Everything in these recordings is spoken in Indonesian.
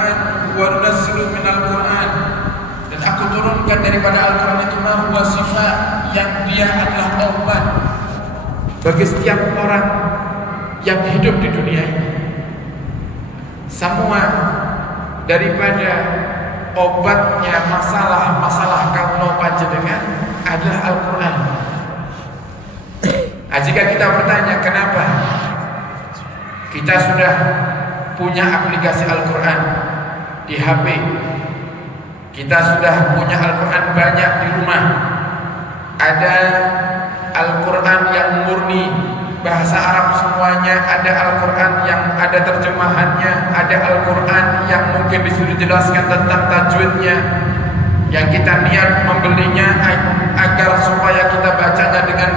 Al-Qur'an wa nunazzilu minal Qur'an, dan aku turunkan daripada Al-Qur'an itu ma huwa sifat, yang dia adalah obat bagi setiap orang yang hidup di dunia ini. Semua daripada obatnya masalah kalau panjenengan adalah Al-Qur'an. Nah, jika kita bertanya kenapa kita sudah punya aplikasi Al-Qur'an di HP, kita sudah punya Al-Qur'an banyak di rumah, ada Al-Qur'an yang murni bahasa Arab semuanya, ada Al-Qur'an yang ada terjemahannya, ada Al-Qur'an yang mungkin disuruh jelaskan tentang tajwidnya, yang kita niat membelinya agar supaya kita bacanya dengan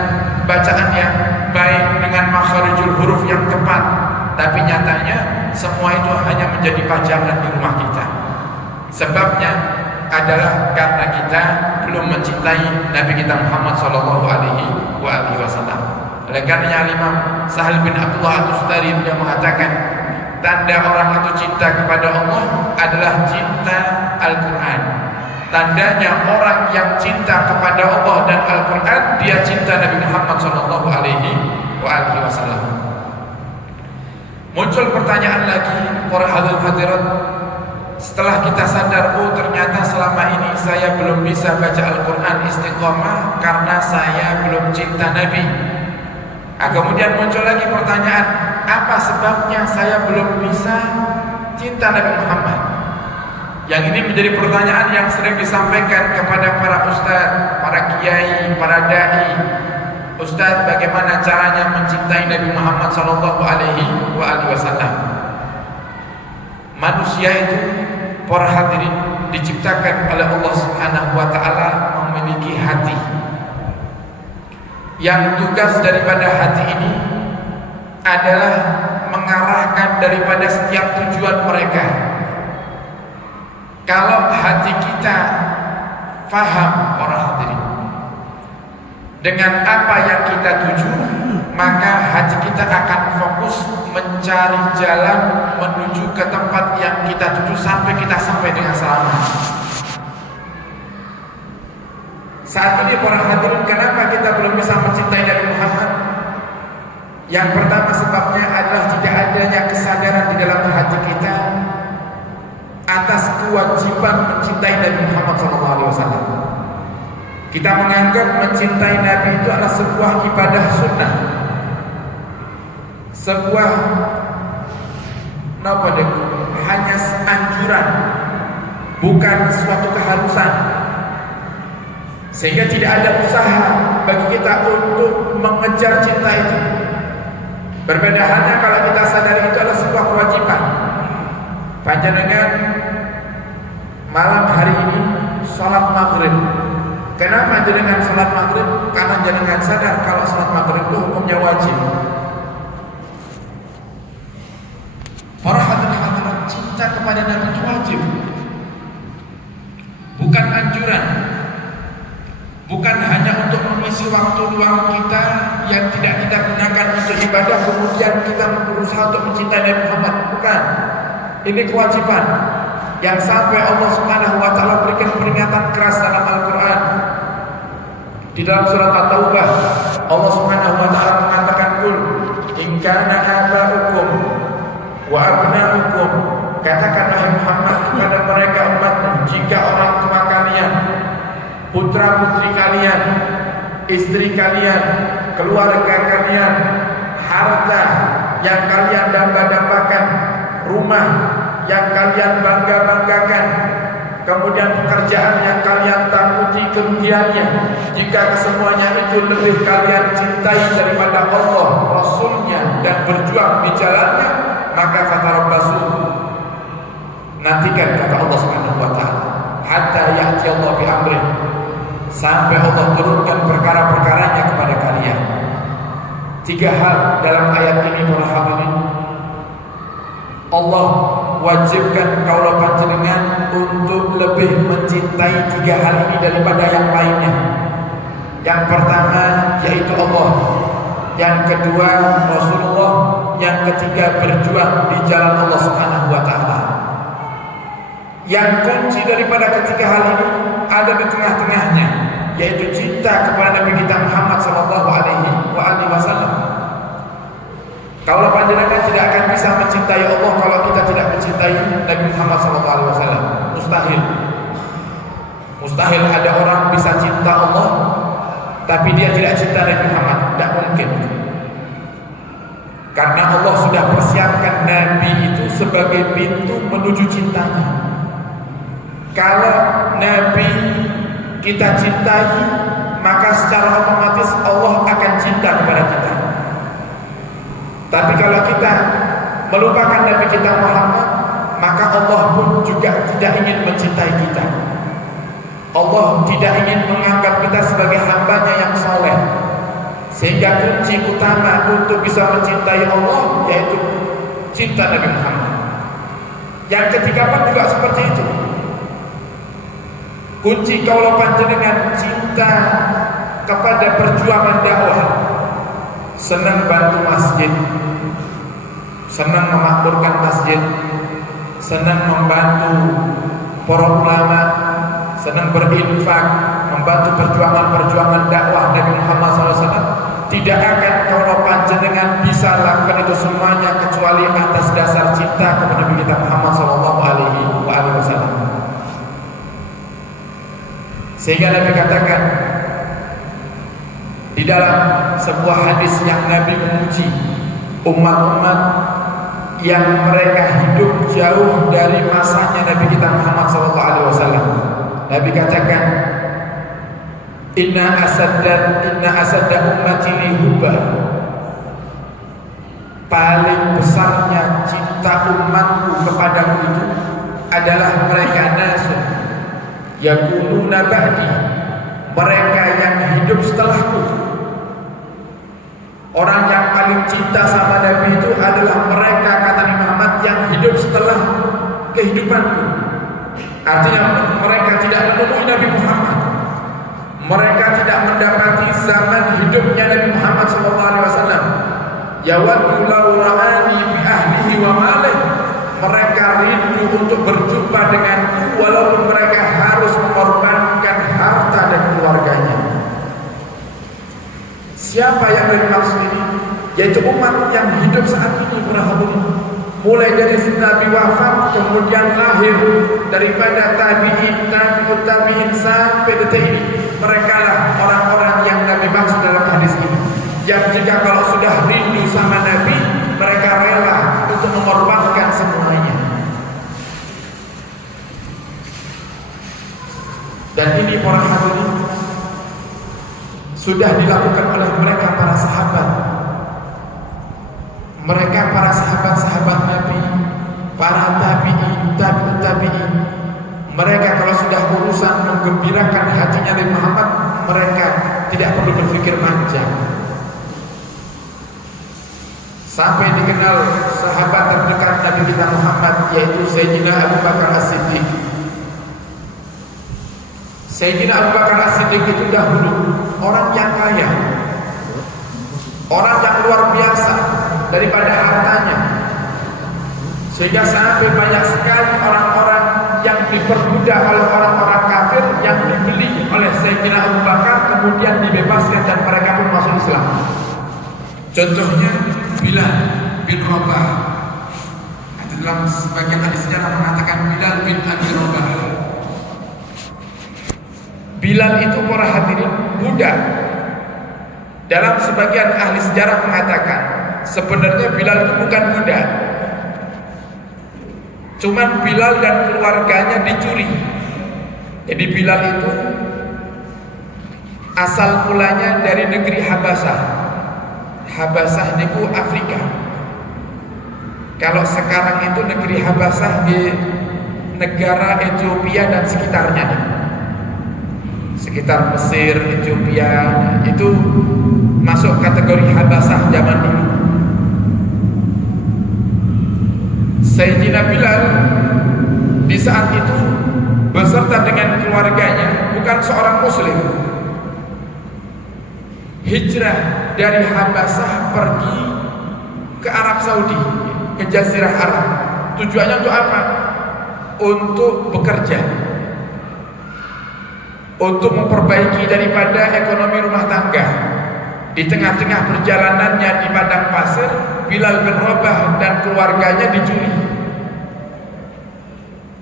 bacaan yang baik, dengan makharijul huruf yang tepat. Tapi nyatanya semua itu hanya menjadi pajangan di rumah kita. Sebabnya adalah karena kita belum mencintai Nabi kita Muhammad sallallahu alaihi wasallam. Oleh karenanya Imam Sahal bin Abdullah At-Tustari yang mengatakan tanda orang itu cinta kepada Allah adalah cinta Al-Qur'an. Tandanya orang yang cinta kepada Allah dan Al-Qur'an, dia cinta Nabi Muhammad sallallahu alaihi wasallam. Muncul pertanyaan lagi, para hadirat, setelah kita sadar, oh ternyata selama ini saya belum bisa baca Al-Qur'an istiqomah karena saya belum cinta Nabi. Nah, kemudian muncul lagi pertanyaan, apa sebabnya saya belum bisa cinta Nabi Muhammad? Yang ini menjadi pertanyaan yang sering disampaikan kepada para ustadz, para kiai, para dai. Ustadz, bagaimana caranya mencintai Nabi Muhammad sallallahu alaihi wasallam? Manusia itu, para hadirin, diciptakan oleh Allah Subhanahu wa taala memiliki hati. Yang tugas daripada hati ini adalah mengarahkan daripada setiap tujuan mereka. Kalau hati kita faham, para hadirin, dengan apa yang kita tuju, maka hati kita akan fokus mencari jalan menuju ke tempat yang kita tuju sampai kita sampai dengan selamat. Saat ini para hadirin, kenapa kita belum bisa mencintai Nabi Muhammad? Yang pertama sebabnya adalah tidak adanya kesadaran di dalam hati kita atas kewajiban mencintai Nabi Muhammad SAW. Kita menganggap mencintai Nabi itu adalah sebuah ibadah sunnah, sebuah hanya anjuran, bukan suatu keharusan, sehingga tidak ada usaha bagi kita untuk mengejar cinta itu. Berbeda halnya kalau kita sadari itu adalah sebuah kewajiban. Panjenengan malam hari ini sholat maghrib. Kenapa jenengan sholat maghrib? Karena jenengan sadar kalau sholat maghrib itu hukumnya wajib. Para hadirin, cinta kepada Nabi itu wajib, bukan anjuran, bukan hanya untuk mengisi waktu luang kita yang tidak kita gunakan untuk ibadah kemudian kita berusaha untuk mencintai Nabi Muhammad. Bukan. Ini kewajiban yang sampai Allah Subhanahu wa taala berikan peringatan keras dalam Al-Qur'an. Di dalam surat At-Taubah, Allah Subhanahu wa taala mengatakan, "Qul in kana aba'ukum wa abna'ukum," katakanlah Muhammad kepada mereka umatmu, jika orang tua kalian, putra-putri kalian, istri kalian, keluarga kalian, harta yang kalian damba-dambakan, rumah yang kalian bangga-banggakan, kemudian pekerjaan yang kalian takuti kerugiannya, jika kesemuanya itu lebih kalian cintai daripada Allah, Rasulnya, dan berjuang di jalannya, maka fatarabbasu, nantikan, kata Allah Subhanahu wa taala, hatta ya'ti Allah bi amrih, sampai Allah turunkan perkara-perkaranya kepada kalian. Tiga hal dalam ayat ini, para hadirin. Allah wajibkan kaulah panjenengan untuk lebih mencintai tiga hal ini daripada yang lainnya. Yang pertama yaitu Allah, yang kedua Rasulullah, yang ketiga berjuang di jalan Allah Subhanahu wa taala. yang kunci daripada ketiga hal ini ada di tengah-tengahnya, yaitu cinta kepada Nabi kita Muhammad sallallahu alaihi wasallam. Kalau panjenengan tidak akan bisa mencintai Allah kalau kita tidak mencintai Nabi Muhammad sallallahu alaihi wasallam. Mustahil. Mustahil ada orang bisa cinta Allah tapi dia tidak cinta Nabi Muhammad, tidak mungkin. Karena Allah sudah persiapkan Nabi itu sebagai pintu menuju cintanya. Kalau Nabi kita cintai, maka secara otomatis Allah akan cinta kepada kita. Tapi kalau kita melupakan Nabi kita Muhammad, maka Allah pun juga tidak ingin mencintai kita. Allah tidak ingin menganggap kita sebagai hambanya yang soleh. Sehingga kunci utama untuk bisa mencintai Allah yaitu cinta Nabi Muhammad. Yang ketiga pun juga seperti itu. Kunci kalau panjenengan cinta kepada perjuangan dakwah, senang bantu masjid, senang memakmurkan masjid, senang membantu para ulama, senang berinfak, membantu perjuangan-perjuangan dakwah Nabi Muhammad SAW, tidak akan kalau panjenengan bisa lakukan itu semuanya kecuali atas dasar cinta kepada Nabi kita Muhammad SAW. Sehingga Nabi katakan di dalam sebuah hadis yang Nabi memuji umat-umat yang mereka hidup jauh dari masanya Nabi kita Muhammad SAW. Nabi katakan, Inna asadda ummati li hubba. Paling besarnya cinta umatku kepadamu itu adalah mereka nasun yakununa ba'di, mereka yang hidup setelahku. Orang yang paling cinta sama Nabi itu adalah mereka, kata Nabi Muhammad, yang hidup setelah kehidupanku. Artinya mereka tidak menemui Nabi Muhammad, mereka tidak mendapati zaman hidupnya Nabi Muhammad SAW. Yawaddu law ra'ani bi ahlihi wa malih. Mereka rindu untuk berjumpa denganku walaupun mereka harus mengorbankan harta dan keluarganya. Siapa yang dimaksud ini? Yaitu umat yang hidup saat ini, para hadirin. Mulai dari Nabi wafat, kemudian lahir daripada tabi'in, tabi'in sampai detik ini. Mereka lah orang-orang yang Nabi maksud dalam hadis ini. Yang jika kalau sudah rindu sama Nabi, mereka rela untuk mengorbankan semuanya. Dan ini para hadirin sudah dilakukan oleh mereka para sahabat. Mereka para sahabat-sahabat Nabi, para tabi'in, tabi'in. Mereka kalau sudah urusan menggembirakan hatinya Nabi Muhammad, mereka tidak perlu berpikir panjang. Sampai dikenal sahabat terdekat Nabi kita Muhammad, yaitu Sayyidina Abu Bakar As-Siddiq. Sayyidina Abu Bakar As-Siddiq itu dahulu orang yang kaya, orang yang luar biasa daripada hartanya, sehingga sampai banyak sekali orang-orang yang diperbudak oleh orang-orang kafir yang dibeli oleh Sayyidina Abu Bakar, kemudian dibebaskan dan mereka pun masuk Islam. Contohnya Bilal bin Rabah. Dalam sebagian hadis sejarah mengatakan Bilal bin Abi Rabah. Bilal itu para hadirin budak. Dalam sebagian ahli sejarah mengatakan sebenarnya Bilal itu bukan budak. Cuman Bilal dan keluarganya dicuri. Jadi Bilal itu asal mulanya dari negeri Habasah. Habasah niku Afrika. Kalau sekarang itu negeri Habasah di negara Ethiopia dan sekitarnya nih. Sekitar Mesir, Ethiopia, itu masuk kategori Habasah zaman dulu. Sayyidina Bilal di saat itu beserta dengan keluarganya, bukan seorang muslim, hijrah dari Habasah pergi ke Arab Saudi, ke Jazirah Arab. Tujuannya untuk apa? untuk bekerja, untuk memperbaiki daripada ekonomi rumah tangga. Di tengah-tengah perjalanannya di padang pasir, Bilal bin Rabah dan keluarganya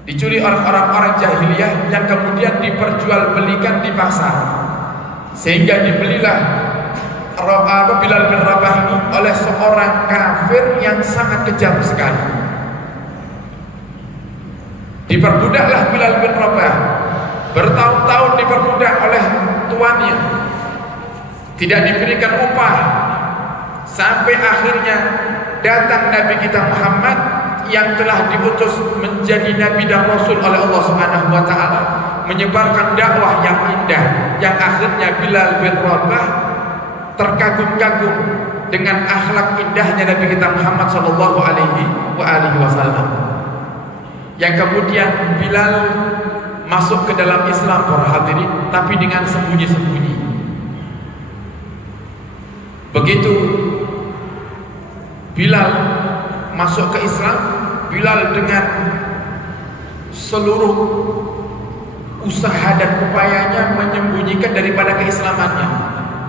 dicuri oleh orang-orang jahiliyah yang kemudian diperjualbelikan di pasar, sehingga dibelilah Bilal bin Rabah ini oleh seorang kafir yang sangat kejam sekali. Diperbudaklah Bilal bin Rabah, bertahun-tahun diperbudak oleh tuannya, tidak diberikan upah, sampai akhirnya datang Nabi kita Muhammad yang telah diutus menjadi Nabi dan Rasul oleh Allah Subhanahu wa Ta'ala, menyebarkan dakwah yang indah, yang akhirnya Bilal bin Rabah terkagum-kagum dengan akhlak indahnya Nabi kita Muhammad sallallahu alaihi wasallam, yang kemudian Bilal masuk ke dalam Islam, para hadirin, tapi dengan sembunyi-sembunyi. Begitu Bilal masuk ke Islam, Bilal dengan seluruh usaha dan upayanya menyembunyikan daripada keislamannya.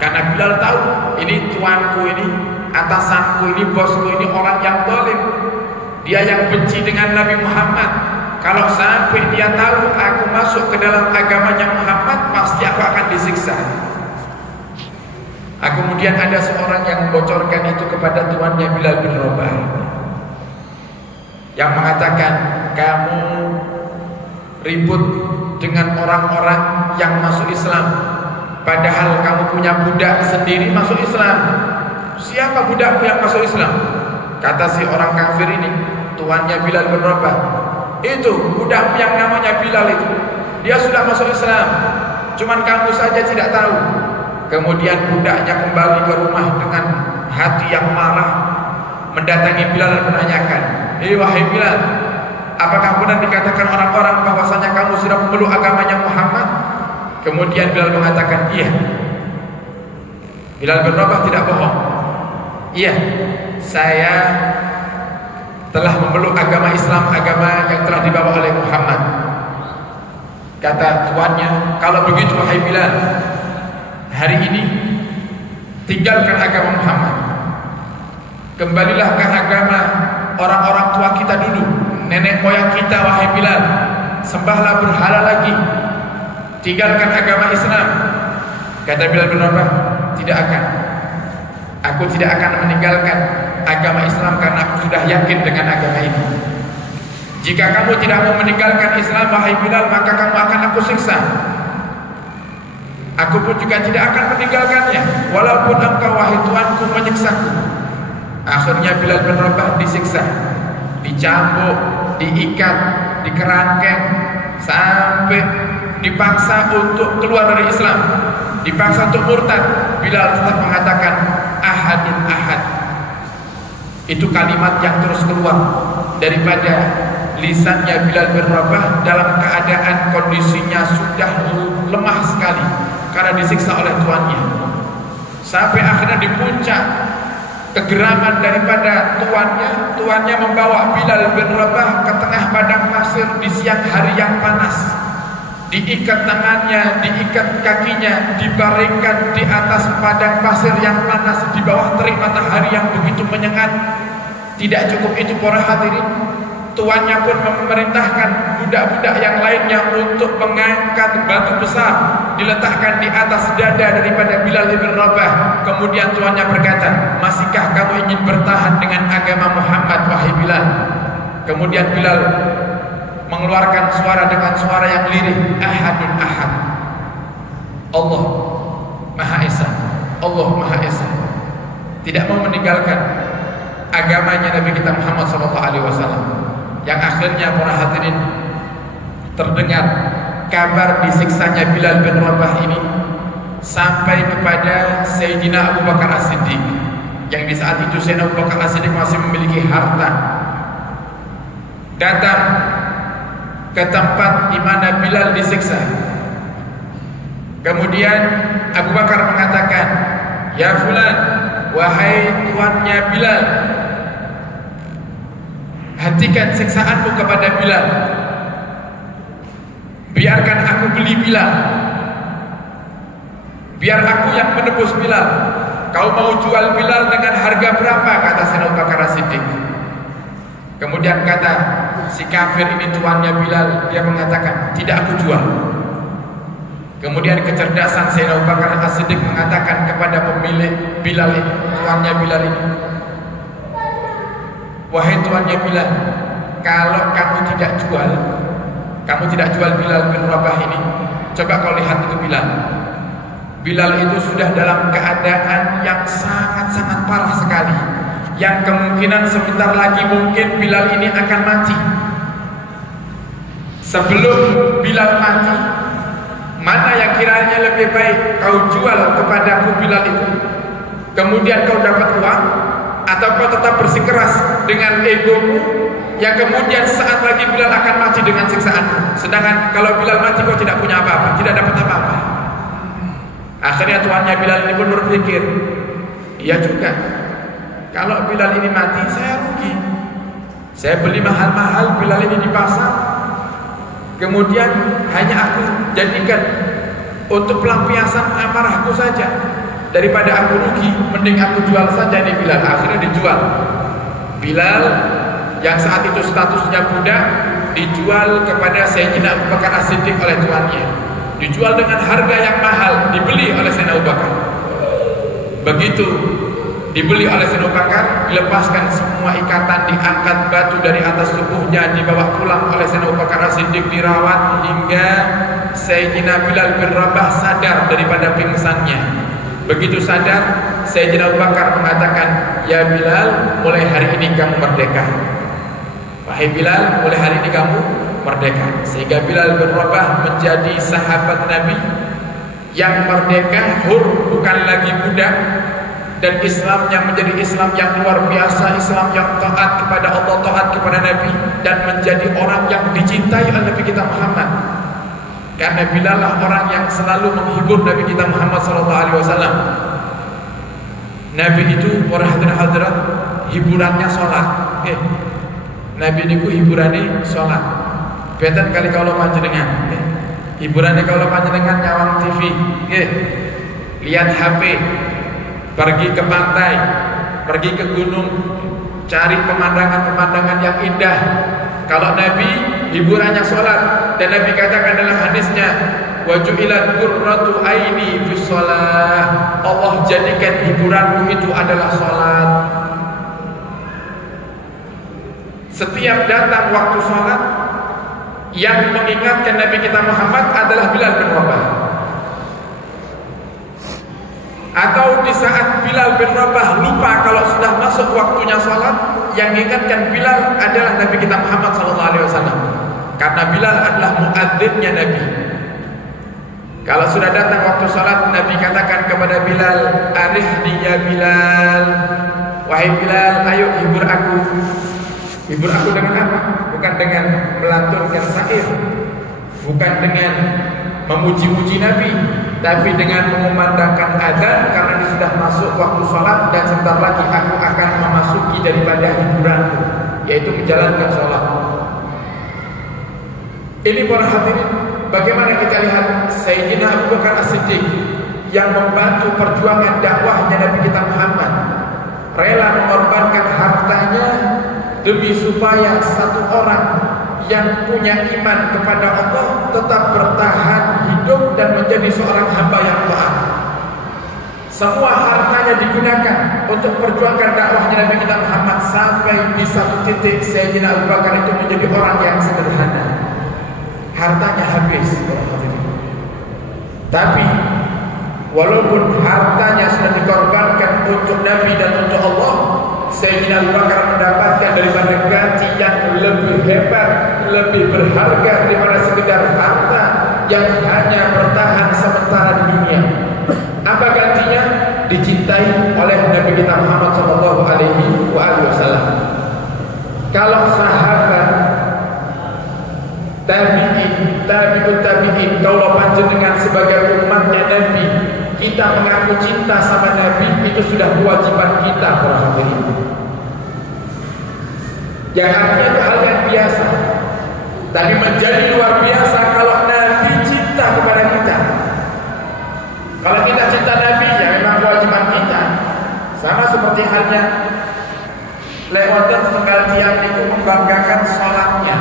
Karena Bilal tahu, ini tuanku, ini atasanku, ini bosku, ini orang yang zalim. Dia yang benci dengan Nabi Muhammad. Kalau sampai dia tahu aku masuk ke dalam agamanya Muhammad, pasti aku akan disiksa. Kemudian ada seorang yang membocorkan itu kepada tuannya Bilal bin Rabah, yang mengatakan, kamu ribut dengan orang-orang yang masuk Islam, padahal kamu punya budak sendiri masuk Islam. Siapa budakmu yang masuk Islam? Kata si orang kafir ini, tuannya Bilal bin Rabah, itu budakmu yang namanya Bilal itu, dia sudah masuk Islam, cuman kamu saja tidak tahu. Kemudian budaknya kembali ke rumah dengan hati yang marah, mendatangi Bilal dan menanyakan, wahai Bilal, apakah benar dikatakan orang-orang bahwasanya kamu sudah memeluk agamanya Muhammad? Kemudian Bilal mengatakan, iya. Bilal bin Rabah tidak bohong. Iya, saya telah memeluk agama Islam, agama yang telah dibawa oleh Muhammad. Kata tuannya, kalau begitu wahai Bilal, hari ini tinggalkan agama Muhammad, kembalilah ke agama orang-orang tua kita dulu, nenek moyang kita. Wahai Bilal, sembahlah berhala lagi, tinggalkan agama Islam. Kata Bilal bin Rabah, tidak akan, aku tidak akan meninggalkan agama Islam karena aku sudah yakin dengan agama ini. Jika kamu tidak mau meninggalkan Islam, wahai Bilal, maka kamu akan aku siksa. Aku pun juga tidak akan meninggalkannya, walaupun engkau wahai tuanku menyiksaku. Akhirnya Bilal bin Rabah disiksa, dicambuk, diikat, dikerangkeng, sampai dipaksa untuk keluar dari Islam, dipaksa untuk murtad. Bilal tetap mengatakan ahadun ahad. Itu kalimat yang terus keluar daripada lisannya Bilal bin Rabah dalam keadaan kondisinya sudah lemah sekali karena disiksa oleh tuannya. Sampai akhirnya di puncak kegeraman daripada tuannya membawa Bilal bin Rabah ke tengah padang pasir di siang hari yang panas. Diikat tangannya, diikat kakinya, dibaringkan di atas padang pasir yang panas di bawah terik matahari yang begitu menyengat. Tidak cukup itu, para hadirin, tuannya pun memerintahkan budak-budak yang lainnya untuk mengangkat batu besar, diletakkan di atas dada daripada Bilal bin Rabah. Kemudian tuannya berkata, masihkah kamu ingin bertahan dengan agama Muhammad, wahai Bilal? Kemudian Bilal mengeluarkan suara dengan suara yang lirih, ahadun ahad, Allah Maha Esa, Allah Maha Esa. Tidak mau meninggalkan agamanya Nabi kita Muhammad SAW. Yang akhirnya, para hadirin, terdengar kabar disiksanya Bilal bin Rabah ini sampai kepada Sayyidina Abu Bakar As-Siddiq, yang di saat itu Sayyidina Abu Bakar As-Siddiq masih memiliki harta. Datang ke tempat di mana Bilal disiksa. Kemudian Abu Bakar mengatakan, ya fulan, wahai tuannya Bilal, hentikan siksaanmu kepada Bilal. biarkan aku beli Bilal, biar aku yang menebus Bilal. Kau mau jual Bilal dengan harga berapa? Kata Sayyidina Abu Bakar As-Siddiq. Kemudian kata si kafir ini, tuannya Bilal, dia mengatakan, tidak aku jual. Kemudian kecerdasan Sayyidina Abu Bakar As-Siddiq mengatakan kepada pemilik Bilal ini, tuannya Bilal ini, wahai tuannya Bilal, kalau kamu tidak jual Bilal bin Rabah ini, coba kau lihat itu Bilal. Bilal itu sudah dalam keadaan yang sangat-sangat parah sekali, yang kemungkinan sebentar lagi mungkin Bilal ini akan mati. Sebelum Bilal mati, mana yang kiranya lebih baik kau jual kepadaku Bilal itu, kemudian kau dapat uang, atau kau tetap bersikeras dengan egomu yang kemudian saat lagi Bilal akan mati dengan siksaanmu, sedangkan kalau Bilal mati kau tidak punya apa-apa, tidak dapat apa-apa. Akhirnya tuannya Bilal ini pun berpikir, iya juga, kalau Bilal ini mati saya rugi. Saya beli mahal-mahal Bilal ini di pasar, kemudian hanya aku jadikan untuk pelampiasan amarahku saja. Daripada aku rugi, mending aku jual saja nih Bilal. Akhirnya dijual. Bilal yang saat itu statusnya budak dijual kepada Sayyidina Abu Bakar As-Siddiq oleh tuannya. Dijual dengan harga yang mahal, dibeli oleh Sayyidina Abu Bakar. Begitu dibeli oleh Sayyidina Abu Bakar, dilepaskan semua ikatan, diangkat batu dari atas tubuhnya, dibawa pulang oleh Sayyidina Abu Bakar As-Siddiq, dirawat hingga Sayyidina Bilal bin Rabah sadar daripada pingsannya. Begitu sadar, Sayyidina Abu Bakar mengatakan, ya Bilal, mulai hari ini kamu merdeka. Wahai Bilal, mulai hari ini kamu merdeka. Sehingga Bilal bin Rabah menjadi sahabat Nabi yang merdeka, hur, bukan lagi budak, dan Islamnya menjadi Islam yang luar biasa, Islam yang taat kepada Allah, taat kepada Nabi, dan menjadi orang yang dicintai oleh Nabi kita Muhammad. Karena Bilal lah orang yang selalu menghibur Nabi kita Muhammad SAW. Nabi itu para hadirat hiburannya sholat. Nabi niku hiburannya sholat. Beten kali kalau panjenengan, hiburannya kalau panjenengan nyawang TV, lihat HP, pergi ke pantai, pergi ke gunung, cari pemandangan-pemandangan yang indah. Kalau Nabi hiburannya sholat, dan Nabi katakan dalam hadisnya, waju'ilat qurratu aini fi shalah, Allah jadikan hiburanku itu adalah sholat. Setiap datang waktu sholat, yang mengingatkan Nabi kita Muhammad adalah Bilal bin Rabah. Atau di saat Bilal bin Rabah lupa kalau sudah masuk waktunya sholat, yang mengingatkan Bilal adalah Nabi kita Muhammad SAW. Karena Bilal adalah muadzinnya Nabi. Kalau sudah datang waktu sholat, Nabi katakan kepada Bilal, arihni ya Bilal, wahai Bilal, ayo hibur aku. Hibur aku dengan apa? Bukan dengan melantunkan syair, bukan dengan memuji-muji Nabi, tapi dengan mengumandangkan adzan, karena ini sudah masuk waktu sholat dan sebentar lagi aku akan memasuki daripada hiburanku, yaitu menjalankan sholat. Ini para hadirin, bagaimana kita lihat Sayyidina Abu Bakar As-Siddiq yang membantu perjuangan dakwahnya Nabi kita Muhammad, rela mengorbankan hartanya demi supaya satu orang yang punya iman kepada Allah tetap bertahan hidup dan menjadi seorang hamba yang taat. Semua hartanya digunakan untuk perjuangkan dakwahnya Nabi kita Muhammad, sampai di satu titik Sayyidina Abu Bakar itu menjadi orang yang sederhana. Hartanya habis, tapi walaupun hartanya sudah dikorbankan untuk Nabi dan untuk Allah, Sayyidina Abu Bakar mendapatkan daripada ganti yang lebih hebat, lebih berharga daripada sekedar harta yang hanya bertahan sementara di dunia. Apa gantinya? Dicintai oleh Nabi kita Muhammad SAW. Kalau sahabat, tabi'in, kalau panjenengan sebagai umatnya Nabi, kita mengaku cinta sama Nabi, itu sudah kewajiban kita para hadirin. Yang artinya itu hal yang biasa. Tapi menjadi luar biasa kalau Nabi misalnya lewatan setengah tiang itu membanggakan sholatnya.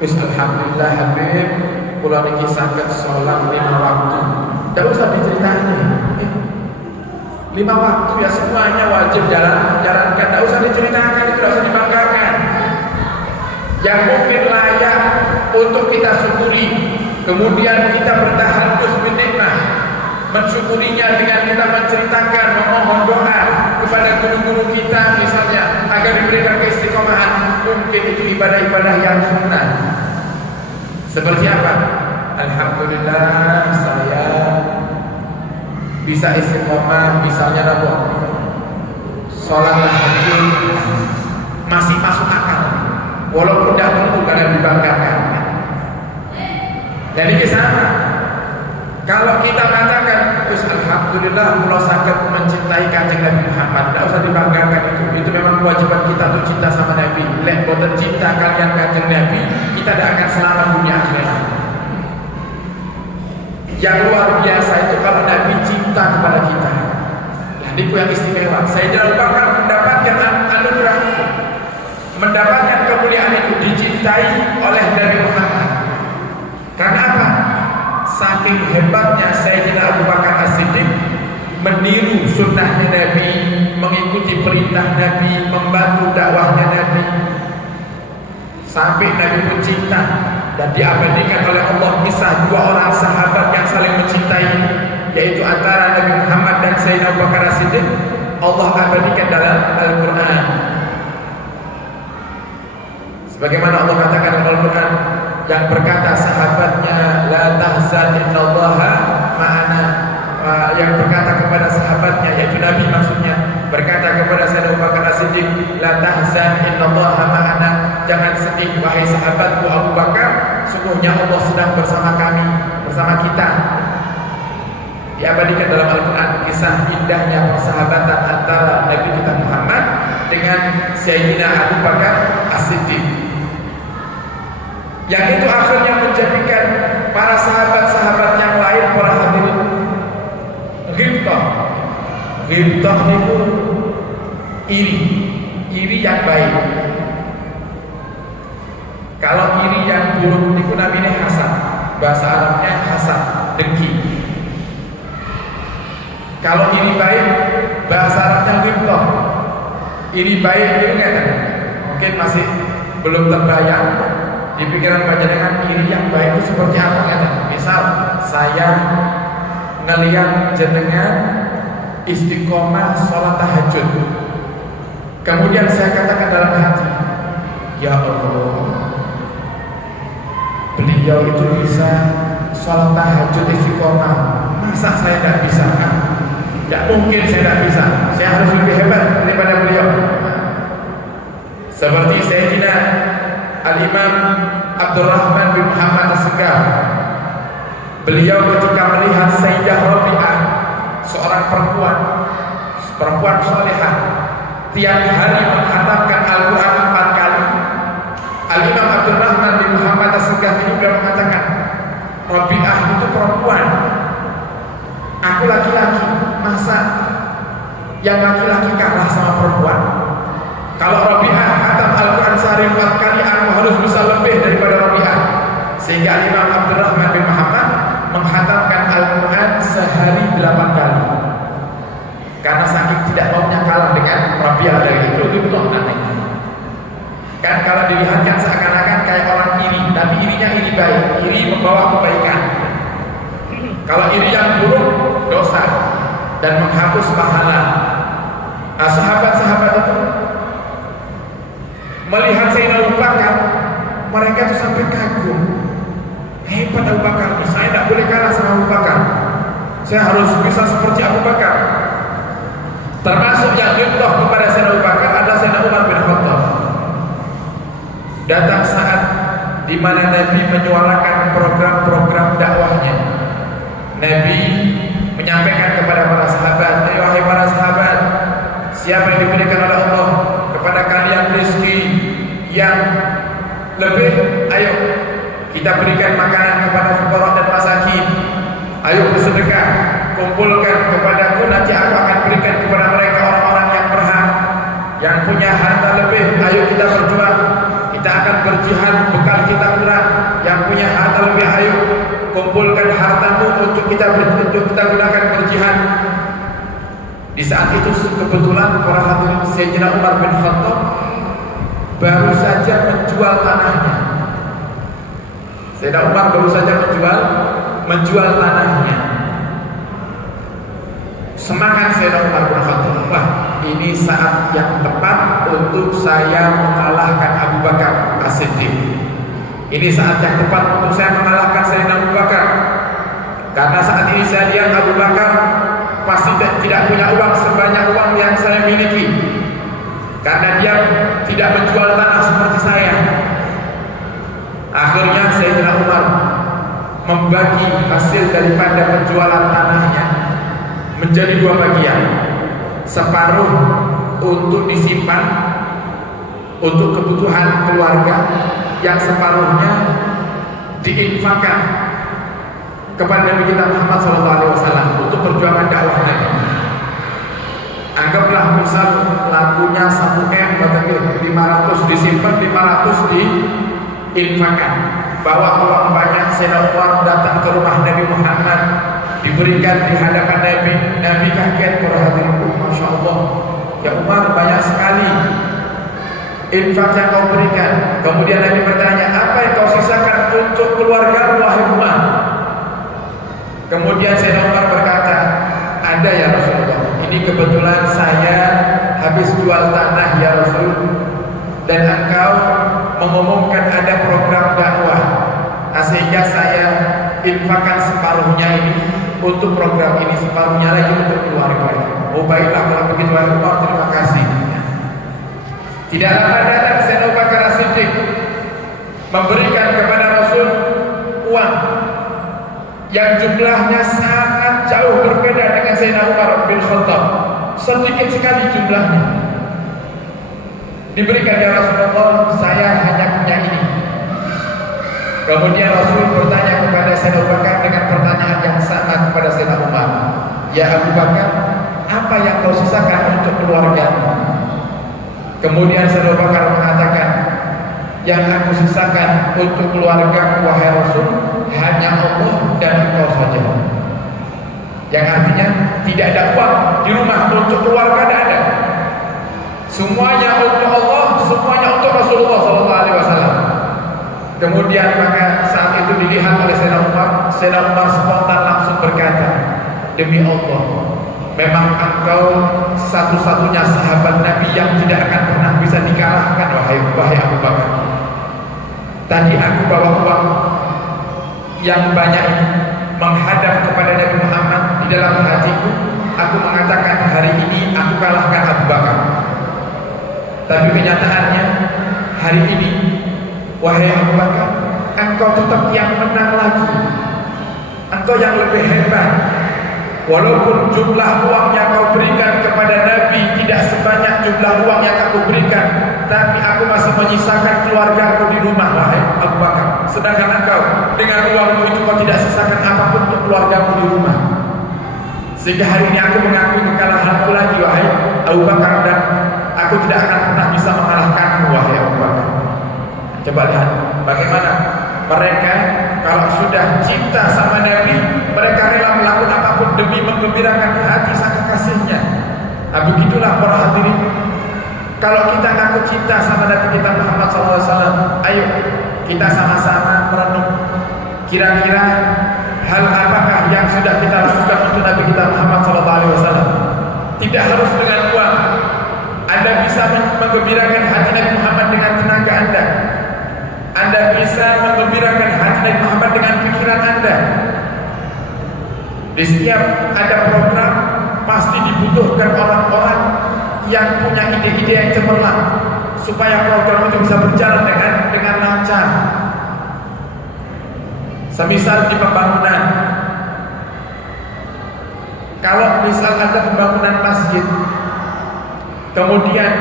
Alhamdulillah Habib, kula niki saged sholat 5 waktu. Tidak usah diceritain. 5 waktu ya semuanya wajib jalankan. Tidak usah diceritakan, tidak usah dibanggakan. Yang mungkin layak untuk kita syukuri, kemudian kita bertahaddus bin nikmah, mensyukurinya dengan kita menceritakan, memohon doa kepada guru-guru kita misalnya agar diberikan keistiqomahan. Mungkin itu ibadah-ibadah yang sunnah. Seperti apa? Alhamdulillah saya bisa istiqomah misalnya nabo sholat tahajud masih masuk akal walaupun tidak tentu karena dibanggakan. Jadi kesana kalau kita katakan alhamdulillah mulai saged mencintai Kanjeng Nabi Muhammad, tidak usah dibanggakan. Itu memang kewajiban kita untuk cinta sama Nabi. Lek boten cinta kalian Kanjeng Nabi, kita tidak akan selamat dunia akhirat. Yang luar biasa itu kalau Nabi cinta kepada kita. Nah, itu yang istimewa. Sayyidina Abu Bakar mendapatkan anugerah itu, mendapatkan kemuliaan itu, dicintai oleh Nabi Muhammad. Karena apa? Saking hebatnya Sayyidina Abu Bakar As-Siddiq meniru sunnahnya Nabi, mengikuti perintah Nabi, membantu dakwahnya Nabi, sampai Nabi pun cinta. Dan diabadikan oleh Allah kisah 2 orang sahabat yang saling mencintai, yaitu antara Nabi Muhammad dan Sayyidina Abu Bakar As-Siddiq. Allah abadikan dalam Al-Quran. Sebagaimana Allah katakan dalam Al-Quran, yang berkata sahabatnya la tahzan innallaha ma'ana, yang berkata kepada sahabatnya yaitu Nabi maksudnya, berkata kepada Sayyidina Abu Bakar As-Siddiq, la tahzan innallaha ma'ana, jangan sedih wahai sahabatku Abu Bakar, sungguhnya Allah sedang bersama kami, bersama kita. Diabadikan dalam Al-Quran kisah indahnya persahabatan antara Nabi kita Muhammad dengan Sayyidina Abu Bakar As-Siddiq, yang itu akhirnya menjadikan para sahabat-sahabat yang lain, para hadirin, ghibtah itu iri yang baik. Kalau iri yang buruk itu namanya hasad, bahasa Arabnya hasad, dengki. Kalau iri baik, bahasa Arabnya ghibtah. Iri baik itu kan mungkin masih belum terbayang di pikiran panjenengan. Iri yang baik itu seperti apa kan? Misal saya ngelihat jenengan istiqomah sholat tahajud, kemudian saya katakan dalam hati, ya Allah, beliau itu bisa sholat tahajud istiqomah, masa saya tidak bisa kan? Tidak mungkin saya tidak bisa, saya harus lebih hebat daripada beliau. Seperti Sayyidina Al-Imam Abdurrahman bin Muhammad As-Segaf, beliau ketika melihat Sayyidah Rabi'ah, seorang perempuan salihah, tiap hari menghatamkan Al-Quran 4 kali. Al-Imam Abdurrahman bin Muhammad As-Segaf ini beliau mengatakan, Rabi'ah itu perempuan, aku laki-laki, masa yang laki-laki kalah sama perempuan? Kalau Rabi'ah khatam Al-Quran sehari 4 kali, aku harus bisa lebih daripada Rabi'ah. Sehingga Imam Abdurrahman bin Muhammad menghatamkan Al-Quran sehari 8 kali, karena saking tidak maunya kalah dengan Rabi'ah dari itu aneh. Kan kalau dilihatkan seakan-akan kayak orang iri, tapi irinya iri baik, iri membawa kebaikan. Kalau iri yang buruk, dosa dan menghapus pahala. Nah, sahabat-sahabat itu melihat Sayyidina Abu Bakar, mereka itu sampai kagum. Hebat Abu Bakar, saya tidak boleh kalah sama Abu Bakar, saya harus bisa seperti Abu Bakar. Termasuk yang ghibtah kepada Sayyidina Abu Bakar ada Sayyidina Umar bin Khattab. Datang saat di mana Nabi menyuarakan program-program dakwahnya. Nabi menyampaikan kepada para sahabat, wahai para sahabat, siapa yang diberikan oleh Allah kepada kalian rezeki yang lebih, ayo kita berikan makanan kepada fuqara dan masakin. Ayo bersedekah, kumpulkan kepadaku, nanti aku akan berikan kepada mereka orang-orang yang punya harta lebih, ayo kita berjuang. Kita akan berjihad, bekal kita kurang. Yang punya harta lebih, ayo kumpulkan hartamu untuk kita gunakan berjihad. Di saat itu kebetulan para hadirin, Sayyidina Umar bin Khattab baru saja menjual tanahnya. Sayyidina Umar baru saja menjual tanahnya. Semangat Sayyidina Umar bin Khattab, wah ini saat yang tepat untuk saya mengalahkan Abu Bakar As-Siddiq. Ini saat yang tepat untuk saya mengalahkan Sayyidina Abu Bakar. Karena saat ini saya lihat Abu Bakar pasti tidak punya uang sebanyak uang yang saya miliki. Karena dia tidak menjual tanah seperti saya. Akhirnya Sayyidina Umar membagi hasil daripada penjualan tanahnya menjadi dua bagian. Separuh untuk disimpan untuk kebutuhan keluarga, yang separuhnya diinfakkan kepada Nabi kita Muhammad SAW untuk perjuangan dakwah Nabi. Anggaplah misal lakunya 1M, berarti 500 disimpan, 500 diinfakkan. Bawa uang banyak, Sayyidina Umar datang ke rumah Nabi Muhammad, diberikan di hadapan Nabi. Nabi kaget, para hadirin, Masya Allah, ya Umar banyak sekali infak yang kau berikan. Kemudian Nabi bertanya, apa yang kau sisakan untuk keluarga wahai Umar? Kemudian Sayyidina Umar berkata, ada ya Rasulullah, ini kebetulan saya habis jual tanah ya Rasul, dan engkau mengumumkan ada program dakwah, sehingga saya infakkan separuhnya ini untuk program ini, separuhnya lagi untuk keluarga. Oh baiklah kalau begitu wahai Umar, terima kasih. Tidak lama datang Sayyidina Abu Bakar As-Siddiq memberikan kepada Rasul uang yang jumlahnya sangat jauh berbeda dengan Sayyidina Umar bin Khattab. Sedikit sekali jumlahnya. Diberikan ya Rasulullah, saya hanya punya ini. Kemudian Rasul bertanya kepada Sayyidina Abu Bakar dengan pertanyaan yang sama kepada Sayyidina Umar, ya Abu Bakar, apa yang kau sisakan untuk keluarga? Kemudian Sayyidina Abu Bakar mengatakan, yang aku sisakan untuk keluarga wahai Rasul hanya Allah dan engkau saja. Yang artinya tidak ada uang di rumah untuk keluarga, tidak ada. Semuanya untuk Allah, semuanya untuk Rasulullah SAW. Kemudian maka saat itu dilihat oleh Sayyidina Umar. Sayyidina Umar spontan langsung berkata, demi Allah, memang engkau satu-satunya sahabat Nabi yang tidak akan pernah bisa dikalahkan wahai Abu Bakar. Tadi aku bawa uang yang banyak ini menghadap kepada Nabi Muhammad. Di dalam hatiku aku mengatakan, hari ini aku kalahkan Abu Bakar. Tapi kenyataannya hari ini, wahai Abu Bakar, engkau tetap yang menang lagi. Engkau yang lebih hebat. Walaupun jumlah uang yang kau berikan kepada Nabi tidak sebanyak jumlah uang yang aku berikan, tapi aku masih menyisakan keluargaku di rumah, wahai Abu Bakar. Sedangkan engkau dengan uangmu itu kau tidak sisakan apapun untuk keluargamu di rumah. Sehingga hari ini aku mengakui kekalahanku lagi, wahai Abu Bakar, dan aku tidak akan pernah bisa mengalahkanmu, wahai Abu Bakar. Coba lihat bagaimana mereka kalau sudah cinta sama Nabi, mereka rela melakukan apapun demi menggembirakan hati sang kekasihnya. Nah, begitulah para hadirin, kalau kita ngaku cinta sama Nabi kita Muhammad SAW, ayo kita sama-sama merenung kira-kira hal apakah yang sudah kita lakukan untuk Nabi kita Muhammad SAW. Tidak harus dengan uang. Anda bisa menggembirakan hati Nabi Muhammad dengan tenaga Anda. Anda bisa menggembirakan hati Nabi Muhammad dengan pikiran Anda. Di setiap ada program pasti dibutuhkan orang-orang yang punya ide-ide yang cemerlang supaya program itu bisa berjalan dengan lancar. Semisal di pembangunan, kalau misal ada pembangunan masjid, kemudian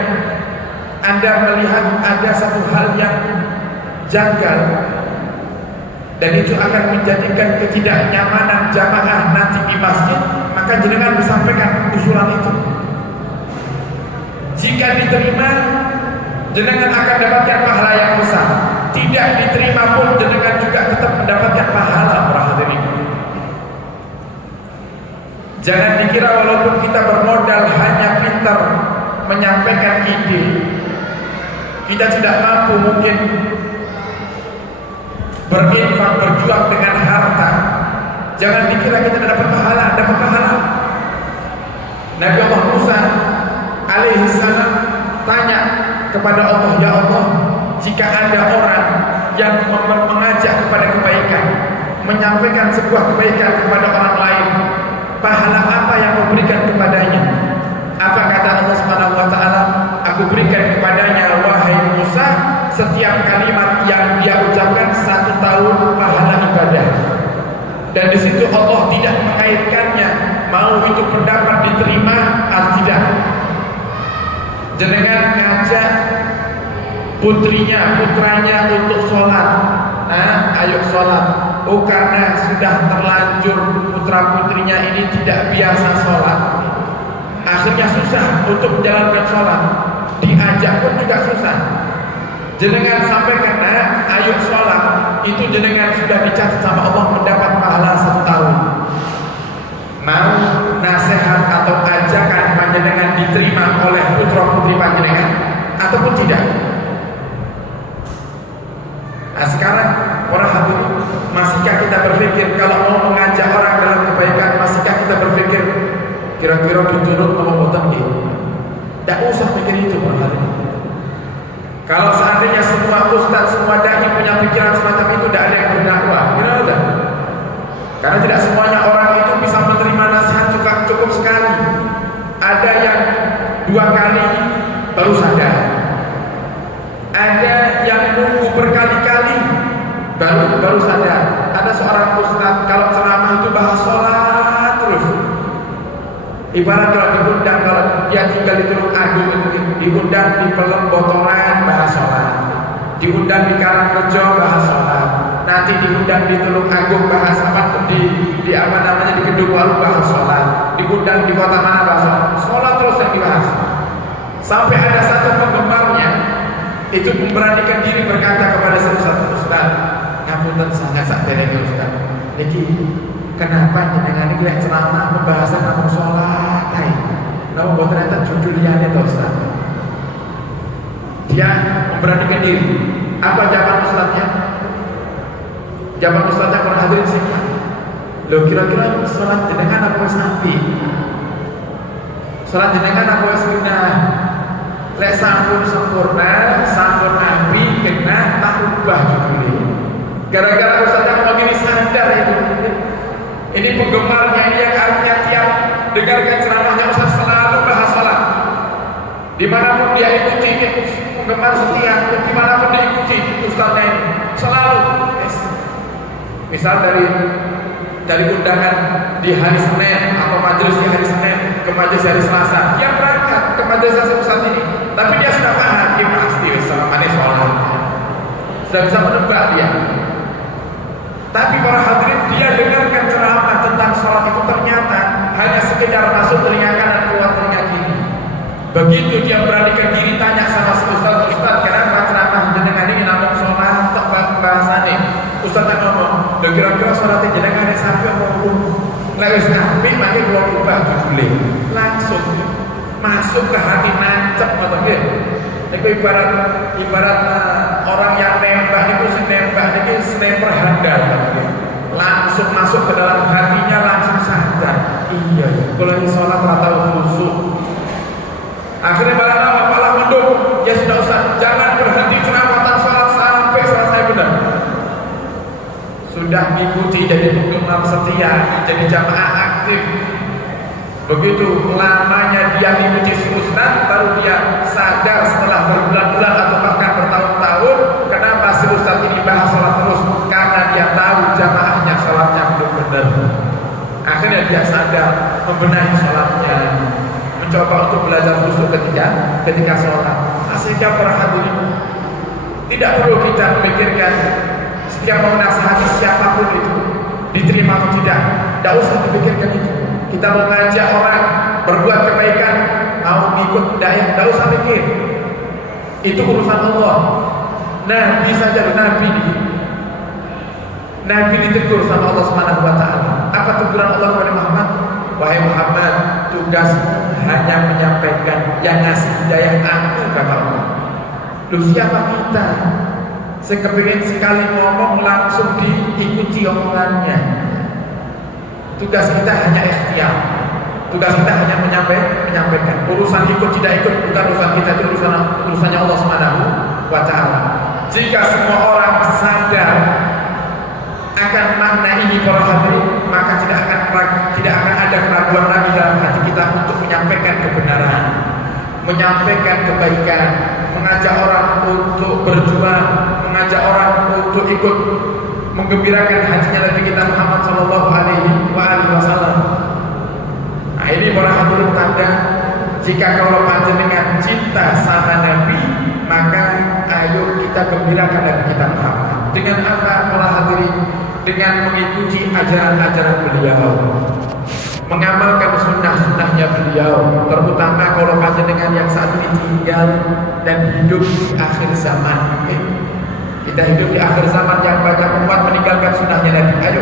Anda melihat ada satu hal yang janggal dan itu akan menjadikan ketidaknyamanan jamaah nanti di masjid, maka jenengan disampaikan usulan itu. Jika diterima, jenengan akan dapatkan pahala yang besar. Tidak diterima pun jenengan juga tetap mendapatkan pahala, para hadirin. Jangan dikira walaupun kita bermodal hanya pintar menyampaikan ide, kita tidak mampu mungkin berinfak, berjuang dengan harta, jangan dikira kita tidak dapat pahala. Dapat pahala. Nabi Allah Musa alaihi salam tanya kepada Allah, ya Allah, jika ada orang yang mengajak kepada kebaikan, menyampaikan sebuah kebaikan kepada orang lain, pahala apa yang kau berikan kepadanya? Apa kata Allah Subhanahu wa taala? Aku berikan kepadanya, wahai Musa, setiap kalimat yang dia ucapkan 1 tahun pahala ibadah. Dan di situ Allah tidak mengaitkannya mau itu pendapat diterima atau tidak. Jenengan ngajak putranya untuk sholat, nah ayo sholat. Oh, karena sudah terlanjur putra putrinya ini tidak biasa sholat, akhirnya susah untuk menjalankan sholat, diajak pun juga susah. Jenengan sampaikan, nah ayo sholat, itu jenengan sudah dicatat sama Allah mendapat pahala 1 tahun. Mau nasihat atau ajakan panjenengan diterima oleh putra putri panjenengan ataupun tidak? Nah sekarang para hadirin, masihkah kita berpikir kalau mau mengajak orang dalam kebaikan, masihkah kita berpikir kira-kira diturut mau boten gitu? Tidak usah pikir itu, para hadirin. Kalau seandainya semua ustaz, semua dai punya pikiran semacam itu, tidak ada yang berdakwah, kira-kira. Karena tidak semuanya orang itu bisa menerima nasihat cukup sekali. Ada yang 2 kali baru sadar. Ada yang nunggu berkali-kali baru sadar. Ada seorang ustaz kalau ceramah itu bahas sholat terus. Ibarat kalau diundang, kalau dia tinggal di Tulung Agung itu diundang di Pelem Botoran bahas sholat, diundang di Karangrejo bahas sholat, nanti diundang di Tulung Agung bahas apa, di apa namanya di Kedung Walu bahas sholat, diundang di kota mana bahas sholat terus yang dibahas. Sampai ada satu penggemarnya itu memberanikan diri berkata kepada Ustaz, ngapunten sangat sakderenge Ustaz, niki kenapa jenengan iki lek ceramah pembahasan namung sholat kae, napa mboten enten judul liyane to Ustaz? Dia memberanikan diri. Apa jawaban Ustaznya? Jawaban Ustaznya para hadirin singkat. Loh, kira-kira sholat jenengan apa wis nabi? Sholat jenengan apa wis genah? Lek sampun sempurna, sampun nabi kena tak ubah judulnya. Gara-gara Ustaznya mau gini sadar itu. Ini penggemarnya ini yang artinya tiap dengarkan ceramahnya Ustaz selalu bahas sholat. Dimanapun dia ikuti, penggemar setia, dimanapun dia ikuti Ustaznya ini selalu. Misal dari undangan di hari Senin atau majelis di hari Senin ke majelis hari Selasa, dia berangkat ke majelis Ustaz ini. Tapi dia sudah paham, dia pasti selama ini sholat, sudah bisa menebak dia. Tapi para hadirin, dia dengarkan ceramah tentang sholat itu ternyata hanya sekedar masuk telinga kanan keluar telinga kiri. Begitu dia beranikan diri tanya sama Ustaz, kenapa ceramah jenengan ini namung sholat tak bahasane? Ustaz ngomong, lho kira-kira sholat jenengan sampai mau lek wis apik mangke kula ubah judule. Langsung masuk ke hati, nancep ngoten nggih. Niku ibarat orang yang nembak niku nembak niki sniper handal. Langsung masuk ke dalam hatinya, langsung sadar. Iya, kalau ini sholat ora tau khusyuk. Akhirnya malah mendukung. Ya sudah Ustaz, jangan berhenti ceramah sholat sampai selesai benar. Sudah mengikuti jadi penggemar setia, jadi jamaah aktif. Begitu lamanya dia mengikuti Ustaz, baru dia sadar setelah berbulan-bulan atau bahkan bertahun-tahun, kenapa si Ustaz ini bahas sholat terus? Karena dia tahu jamaahnya sholatnya belum benar. Akhirnya dia sadar, membenahi sholatnya, mencoba untuk belajar khusyuk ketika sholat. Sehingga para hadirin, tidak perlu kita memikirkan setiap mau menasihati siapapun itu diterima atau tidak. Tidak usah dipikirkan itu. Kita mau ngajak orang berbuat kebaikan, mau ikut dai, tidak usah mikir. Itu urusan Allah. Nabi saja, Nabi ditegur sama Allah Subhanahu wa taala. Apa teguran Allah kepada Muhammad? Wahai Muhammad, tugasmu hanya menyampaikan, yang ngasih hidayah aku, kata Allah. Lu siapa kita? Sekepingin sekali ngomong langsung diikuti omongannya. Tugas kita hanya ikhtiar. Tugas kita hanya menyampaikan. Urusan ikut tidak ikut bukan urusan kita, itu urusannya Allah Subhanahu wa taala. Jika semua orang sadar akan makna ini para hadirin, maka tidak akan ada keraguan lagi dalam hati kita untuk menyampaikan kebenaran, menyampaikan kebaikan, mengajak orang untuk berjuang, mengajak orang untuk ikut menggembirakan hatinya Nabi kita Muhammad sallallahu alaihi wasallam. Nah, ini para hadirin tanda jika kalau panjenengan cinta sama Nabi, maka ayo kita gembirakan Nabi kita Muhammad. Dengan apa para hadirin? Dengan mengikuti ajaran-ajaran beliau, mengamalkan sunnah-sunnahnya beliau, terutama kalau panjenengan yang saat ini tinggal dan hidup di akhir zaman. Kita hidup di akhir zaman yang banyak umat meninggalkan sunnahnya Nabi. Ayo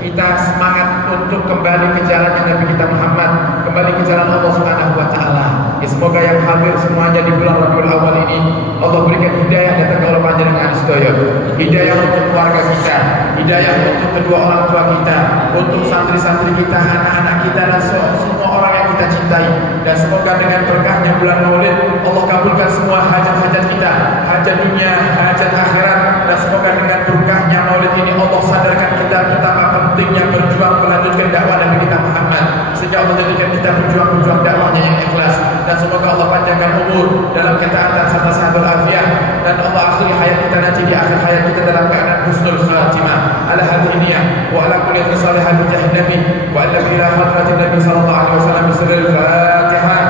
kita semangat untuk kembali ke jalannya Nabi kita Muhammad, kembali ke jalan Allah Subhanahu wa taala. Ya, semoga yang hadir semuanya di bulan Rabiul Awal ini Allah berikan hidayah datang kepada panjenengan sedaya. Hidayah untuk keluarga kita, hidayah untuk kedua orang tua kita, untuk santri-santri kita, anak-anak kita, dan semua orang yang kita cintai. Dan semoga dengan berkahnya bulan Maulid Allah kabulkan semua hajat-hajat kita, hajat dunia, hajat akhirat. Dan semoga dengan berkahnya Maulid ini Allah sadarkan kita betapa pentingnya berjuang melanjutkan dakwah Nabi kita Muhammad, sehingga Allah jadikan kita berjuang dakwahnya yang ikhlas. Dan semoga Allah panjangkan umur dalam ketaatan serta sehatul afiat, dan Allah akhiri hayat kita nanti di akhir hayat kita dalam keadaan husnul khatimah ala hadhihi niyah wa ala kulli salihan bi jahid nabi wa ala ila hadratin nabi sallallahu alaihi wasallam bisirril Fatihah.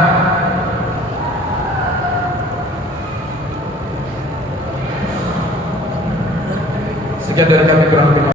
Sekian dari kami, kurang lebih